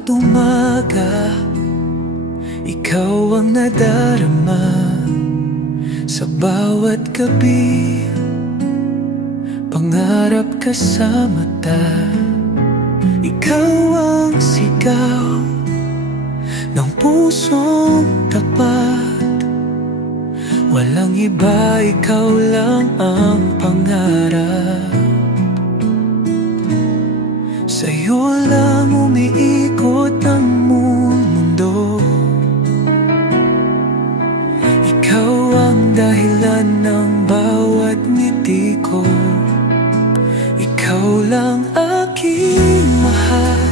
bawat umaga, ikaw ang nadarama. Sa bawat gabi, pangarap ka sa mata. Ikaw ang sigaw ng pusong tapat. Walang iba, ikaw lang ang pangarap. Sa'yo lang umiikot ang mundo. Ikaw ang dahilan ng bawat ngiti ko. Ikaw lang aking mahal.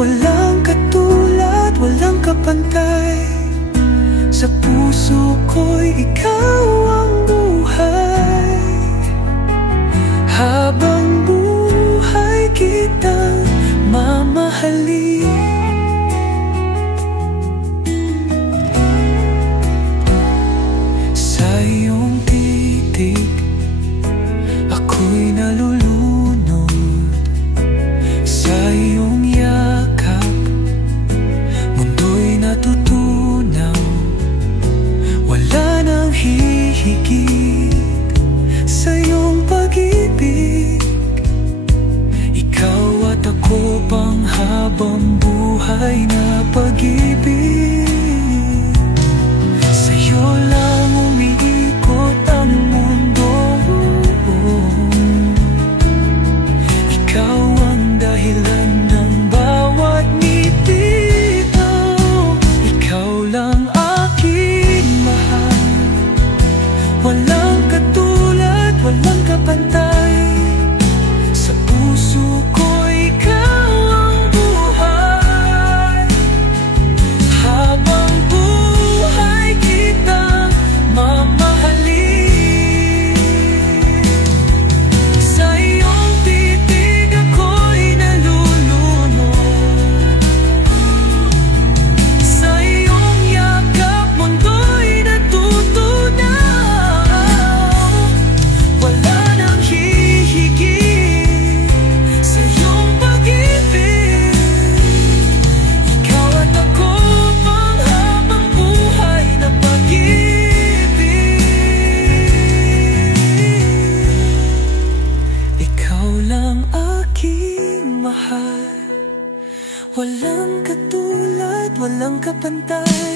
Walang katulad, walang kapantay. Sa puso ko'y ikaw ang buhay. Habang buhay kitang mamahalin. Sa iyong titig, ako'y nalulunod. Sa iyong yakap, mundo'y natutunaw. Wala nang hihigit sa iyong pag-ibig. Ikaw at ako pang habang buhay na pag-ibig. Sa'yo lang umiikot ang mundo. Ikaw ang dahilan ng bawat ngiti ko. Ikaw lang aking mahal. Walang katulad, walang kapantay. Sa puso ko ikaw ang buhay. Habang buhay kitang mamahalin. Sa iyong titig ako'y nalulunod. Sa iyong yakap mundo'y natutunaw. Wala nang hihigit sa iyong pag-ibig. Ikaw at ako pang habang buhay na pag-ibig. Ikaw lang aking mahal. Walang katulad, walang kapantay.